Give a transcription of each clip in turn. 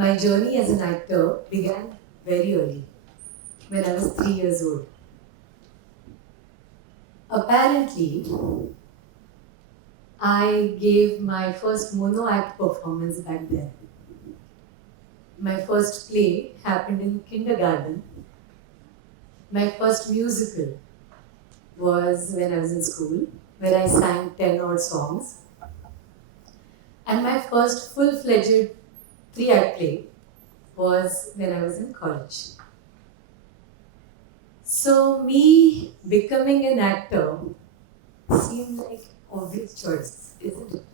My journey as an actor began very early, when I was 3 years old. Apparently, I gave my first mono act performance back then. My first play happened in kindergarten. My first musical was when I was in school, where I sang 10 odd songs. And my first full-fledged 3-act play was when I was in college. So me becoming an actor seemed like obvious choice, isn't it?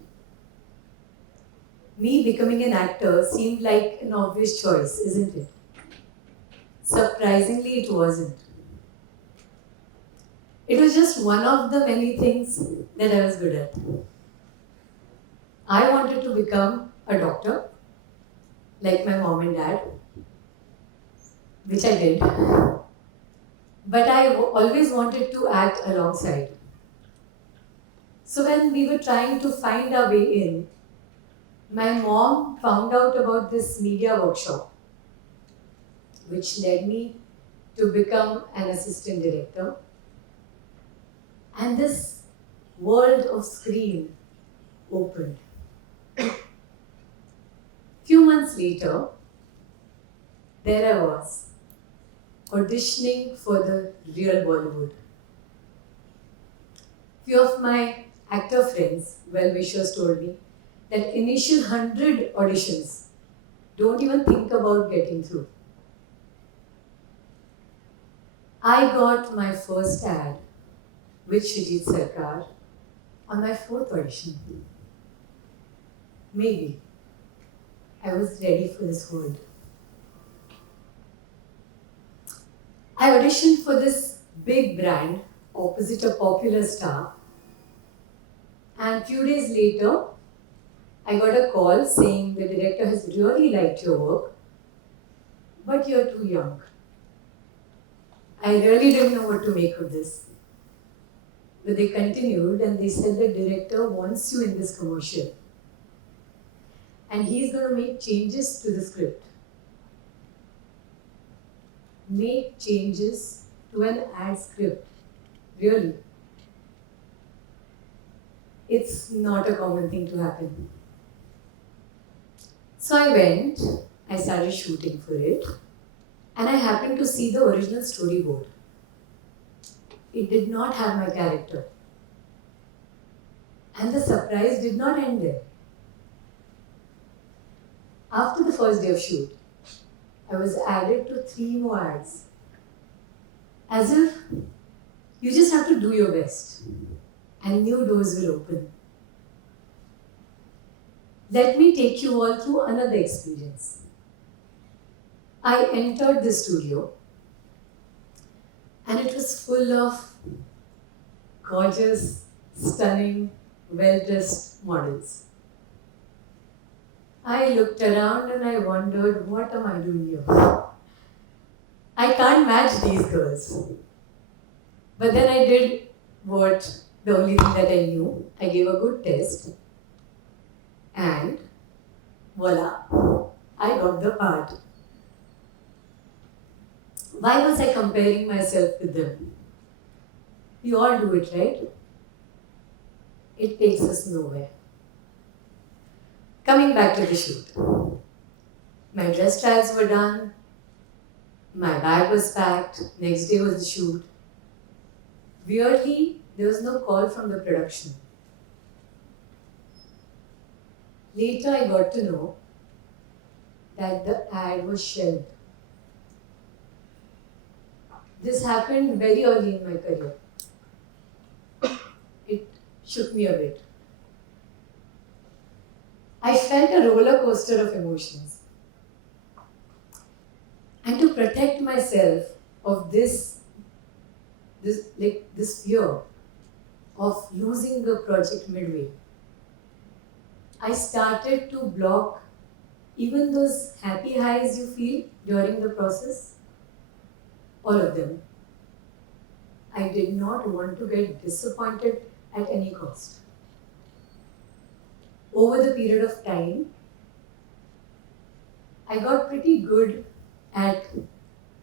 Me becoming an actor seemed like an obvious choice, isn't it? Surprisingly, it wasn't. It was just one of the many things that I was good at. I wanted to become a doctor, like my mom and dad, which I did. But I always wanted to act alongside. So when we were trying to find our way in, my mom found out about this media workshop, which led me to become an assistant director. And this world of screen opened. Few months later, there I was, auditioning for the real Bollywood. Few of my actor friends, well-wishers, told me that initial 100 auditions, don't even think about getting through. I got my first ad with Shrijit Sarkar on my 4th audition. Maybe I was ready for this world. I auditioned for this big brand opposite a popular star, and few days later, I got a call saying the director has really liked your work, but you're too young. I really didn't know what to make of this. But they continued and they said the director wants you in this commercial. And he's going to make changes to the script. Make changes to an ad script. Really. It's not a common thing to happen. So I went, I started shooting for it, and I happened to see the original storyboard. It did not have my character. And the surprise did not end there. After the first day of shoot, I was added to 3 more ads. As if you just have to do your best and new doors will open. Let me take you all through another experience. I entered the studio and it was full of gorgeous, stunning, well-dressed models. I looked around and I wondered, what am I doing here? I can't match these girls. But then I did what the only thing that I knew. I gave a good test. And voila, I got the part. Why was I comparing myself with them? We all do it, right? It takes us nowhere. Coming back to the shoot. My dress trials were done. My bag was packed. Next day was the shoot. Weirdly, there was no call from the production. Later, I got to know that the ad was shelved. This happened very early in my career. It shook me a bit. I felt a roller coaster of emotions. And to protect myself of this fear of losing the project midway, I started to block even those happy highs you feel during the process. All of them. I did not want to get disappointed at any cost. Over the period of time, I got pretty good at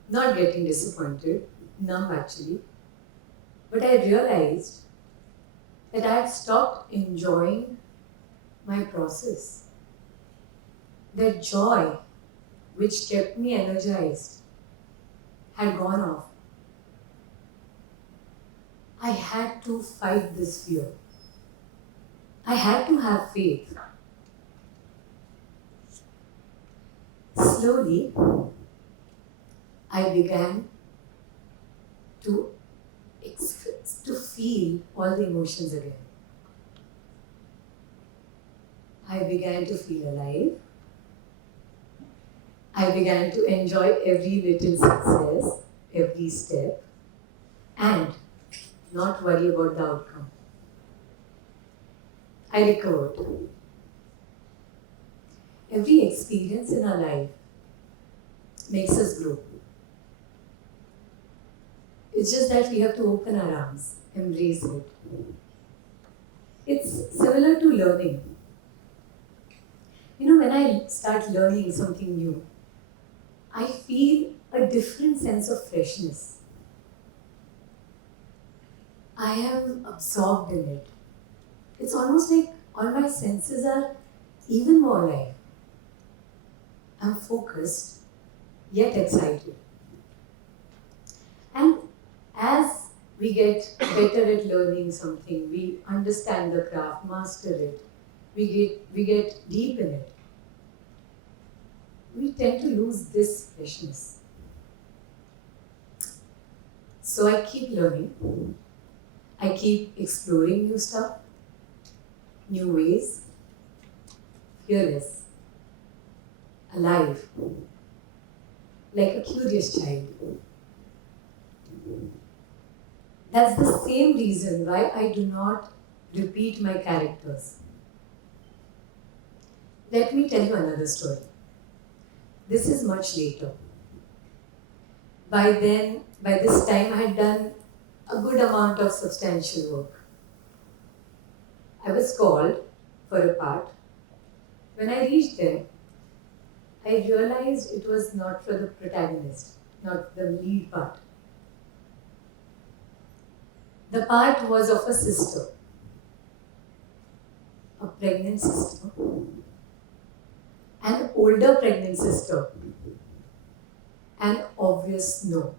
not getting disappointed, numb actually, but I realized that I had stopped enjoying my process. That joy which kept me energized had gone off. I had to fight this fear. I had to have faith. Slowly, I began to to feel all the emotions again. I began to feel alive. I began to enjoy every little success, every step, and not worry about the outcome. I recovered. Every experience in our life makes us grow. It's just that we have to open our arms, embrace it. It's similar to learning. When I start learning something new, I feel a different sense of freshness. I am absorbed in it. It's almost like all my senses are even more alive. I'm focused, yet excited. And as we get better at learning something, we understand the craft, master it, we get deep in it, we tend to lose this freshness. So I keep learning. I keep exploring new stuff, new ways, fearless, alive, like a curious child. That's the same reason why I do not repeat my characters. Let me tell you another story. This is much later. By this time, I had done a good amount of substantial work. I was called for a part. When I reached there, I realized it was not for the protagonist, not the lead part. The part was of a sister, a pregnant sister, an older pregnant sister, an obvious no.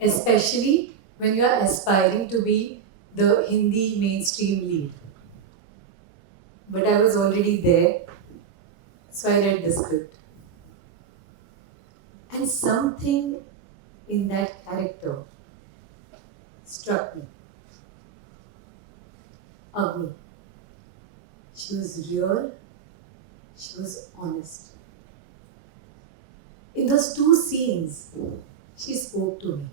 Especially when you are aspiring to be the Hindi mainstream lead. But I was already there, so I read the script. And something in that character struck me. Agni. She was real, she was honest. In those two scenes, she spoke to me.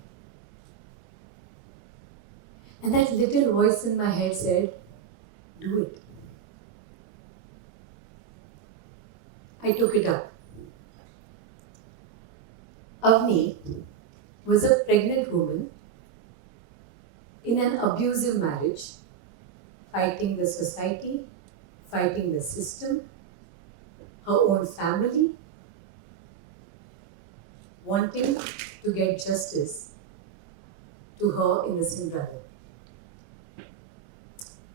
And that little voice in my head said, do it. I took it up. Avni was a pregnant woman in an abusive marriage, fighting the society, fighting the system, her own family, wanting to get justice to her innocent brother.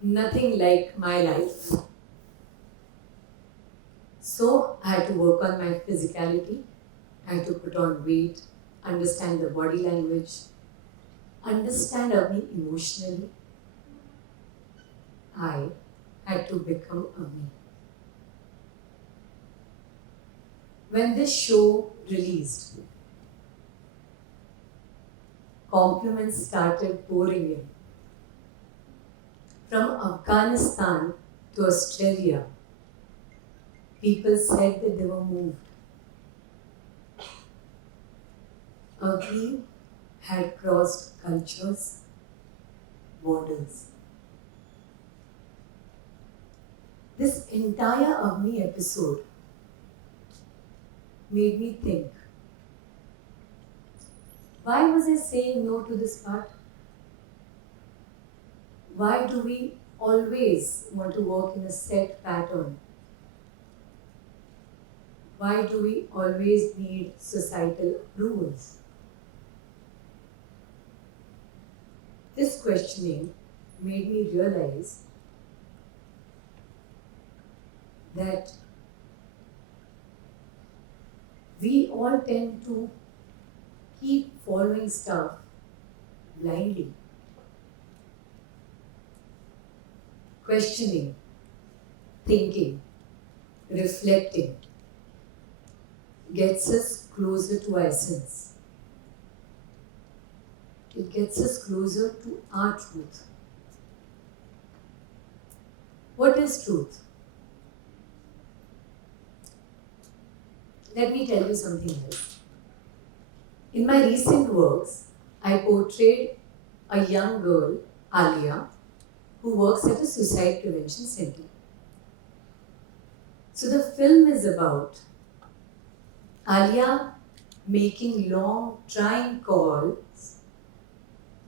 Nothing like my life. So I had to work on my physicality. I had to put on weight, understand the body language, understand Avni emotionally. I had to become Avni. When this show released, compliments started pouring in. From Afghanistan to Australia, people said that they were moved. Avni had crossed cultures, borders. This entire Avni episode made me think, why was I saying no to this part? Why do we always want to work in a set pattern? Why do we always need societal approvals? This questioning made me realize that we all tend to keep following stuff blindly. Questioning, thinking, reflecting gets us closer to our essence. It gets us closer to our truth. What is truth? Let me tell you something else. In my recent works, I portrayed a young girl, Alia, who works at a suicide prevention center. So the film is about Alia making long, trying calls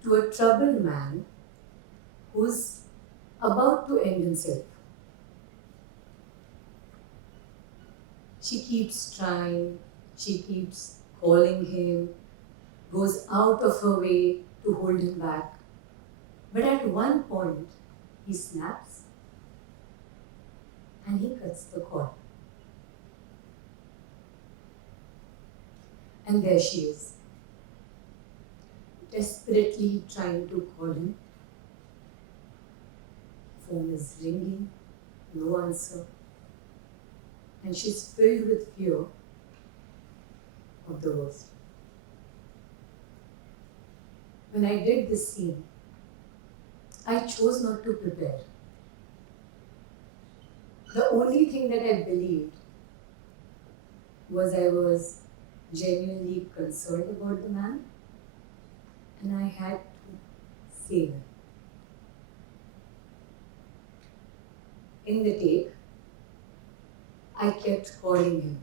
to a troubled man who's about to end himself. She keeps trying, she keeps calling him, goes out of her way to hold him back. But at one point, he snaps and he cuts the call. And there she is, desperately trying to call him. Phone is ringing, no answer. And she's filled with fear of the worst. When I did this scene, I chose not to prepare. The only thing that I believed was I was genuinely concerned about the man and I had to save him. In the take, I kept calling him.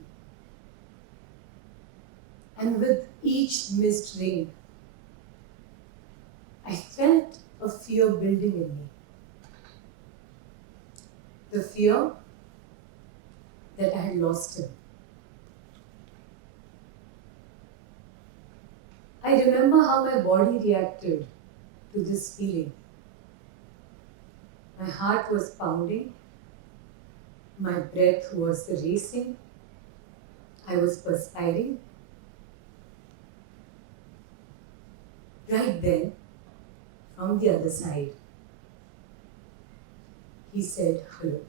And with each missed ring, I felt a fear building in me. The fear that I had lost him. I remember how my body reacted to this feeling. My heart was pounding. My breath was racing. I was perspiring. Right then, from the other side, he said, "Hello."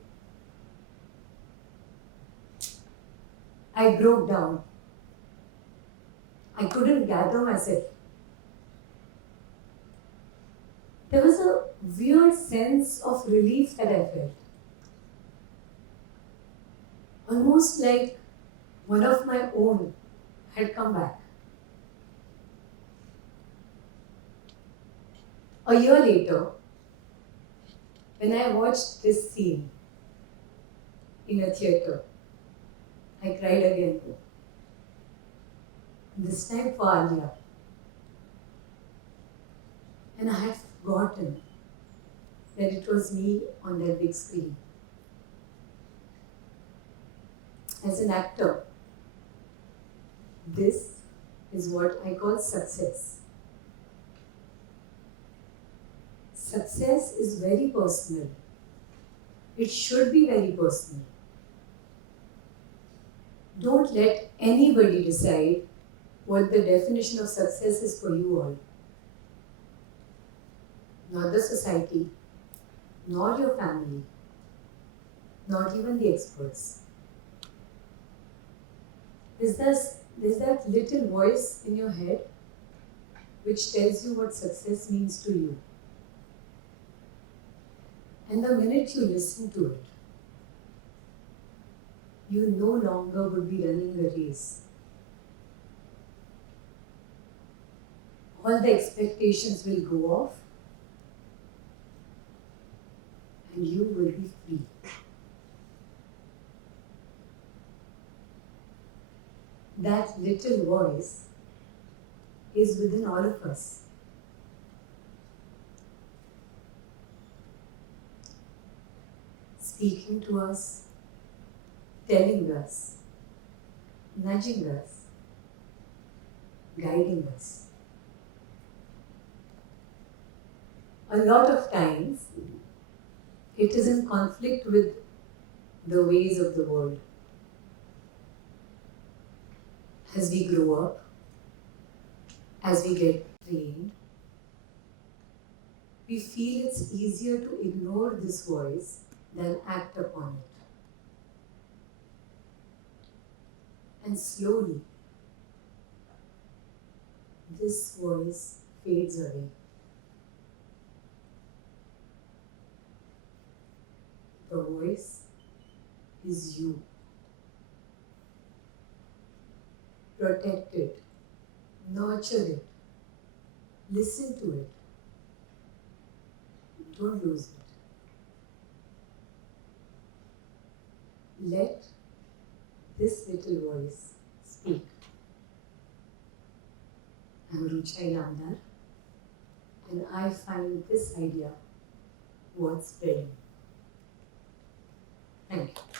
I broke down. I couldn't gather myself. There was a weird sense of relief that I felt. Almost like one of my own had come back. A year later, when I watched this scene in a theatre, I cried again. This time for Alia. And I had forgotten that it was me on that big screen. As an actor, this is what I call success. Success is very personal. It should be very personal. Don't let anybody decide what the definition of success is for you all. Not the society, nor your family, not even the experts. There's that little voice in your head which tells you what success means to you. And the minute you listen to it, you no longer would be running a race. All the expectations will go off and you will be free. That little voice is within all of us. Speaking to us, telling us nudging us, guiding us. A lot of times, it is in conflict with the ways of the world. As we grow up, as we get trained, we feel it's easier to ignore this voice than act upon it. And slowly, this voice fades away. The voice is you. Protect it, nurture it, listen to it. Don't lose it. Let this little voice speak. I'm Rucha Inamdar, and I find this idea worth spreading. Thank you.